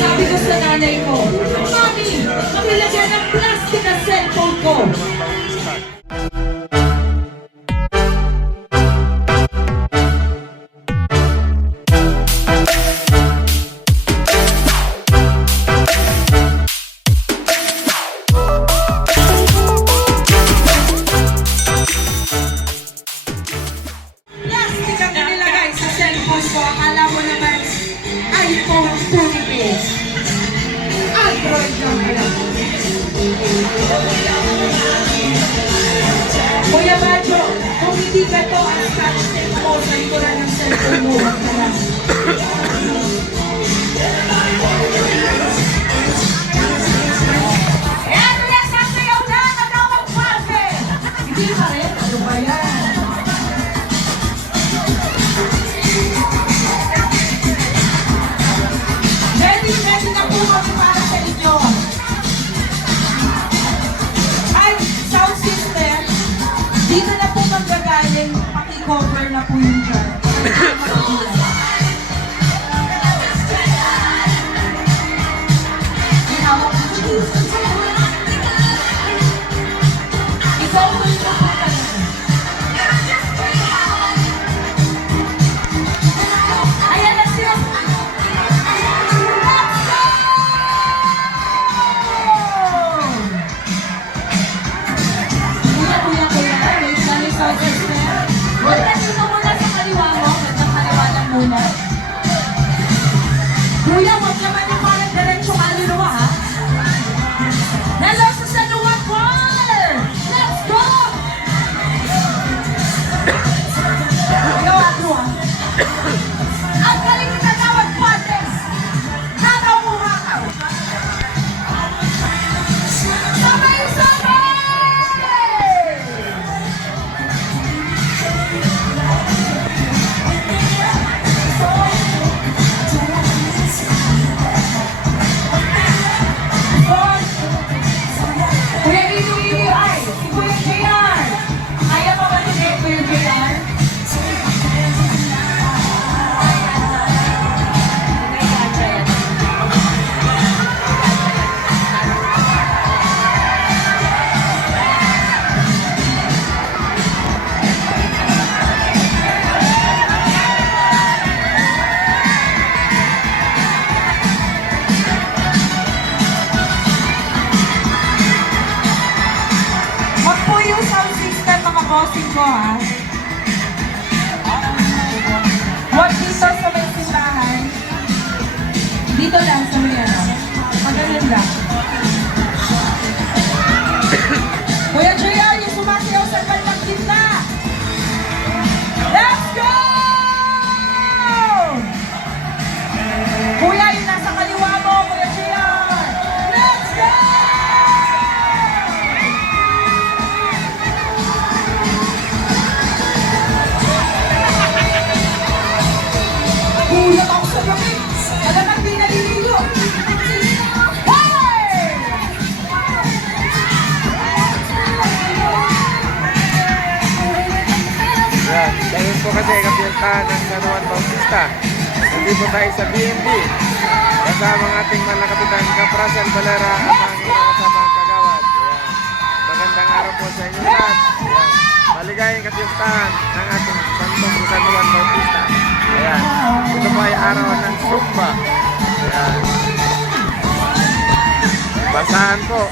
Sabi ko sa nanay ko, Mami, makilagyan ng plastic ang cellphone ko. Plastic ang nilagay sa cellphone ko. Akala mo naman iPhone 20. Android lang pala. Kuya Bajo, kung hindi ka to ang scratch tape mo sa likuran ng cellphone mo, wag ka lang. Ayan, kuya, sasayaw na! Natawag pake! Hindi pa rin, ano ba yan? Ready na po kami para sa inyo. Ay, sound system, dito na po magagaling, paki-cover na po yung dyan. I-cover na po kayo. Ayan na sila. Kuya, wag naman yung parang diretso kaluluwa, ha? Hello sa Saluwa Choir! Let's go! Yo, Adro, ha? Ang galing na tawag Pates! Nakaw mo hakaw! Sabay-sabay! Kuya Ili, ay, si Kuya JR. Kaya pa ba ito, Kuya JR? Wag po yung sound system, mga bossing ko, ha? Wag dito sa may simbahan. Dito lang sa may ano. Magaling lang. Kuya JR, yung sumasayaw sa bandang gitna. Let's go! Kuya, yung nasa kaliwa mo, Kuya JR. Let's go! Kuya, ako sa gabi. Talagang di naliligo. Hey! Yan, dahil po kasi kapiyentahan ng San Juan Bautista. Nandito tayo sa BNB. Kasama ang ating malakapitan Kaprasan Valera at ang kasabang kagawad. Yan. Magandang araw po sa inyo lahat. Yan. Maligayang kapiyentahan ng ating Santong San Juan Bautista. Ayan. Ito po ay araw ng Zumba. Ayan. Basahan po.